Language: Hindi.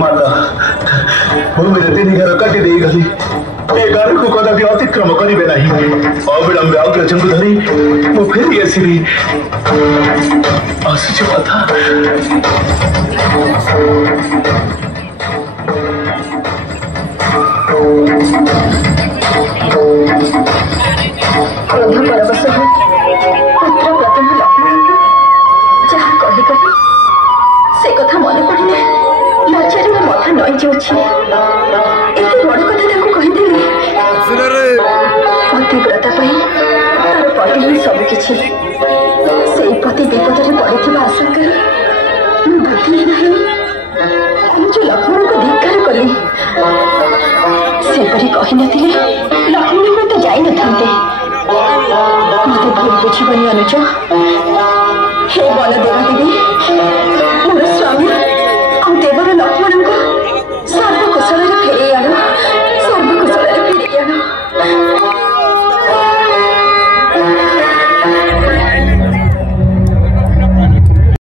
माता भूमि तीन घर काटी दे गली ए गाड़ी को कदापि अतिक्रम करेंगे नहीं अविलंबे अग्रज को धरी मु फेरी आसबि आसुच माता क्रोध परवश पुत्र प्रथम जहाँ कही कही से कथा मन पड़े लज्जा मो मथा नई जाऊँगी एत बड़ कथा कहीदेली पतिव्रता तार पति ही सबकि से पति विपद में पड़ा आशंका बुद्धि नहीं जो लक्ष्मण को धिक्कार कली सेपरी कही नथिले लक्ष्मण को तो जाई नथांते मते भूल बुझीबनी अनुज हे बल देवा देवी